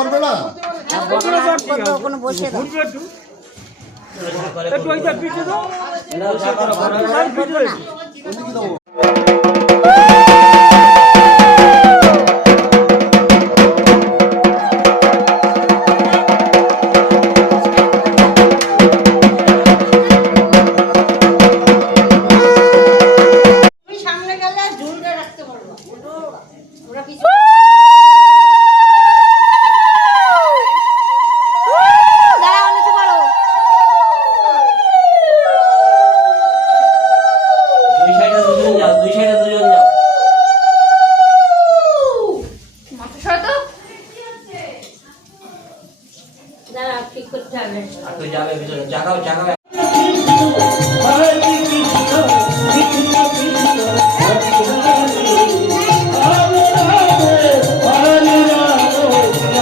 করবে না? ওখানে বসে দাও। ঠিক করতে হবে। আর তুই যাবে ভিতরে জাগাও জাগাও।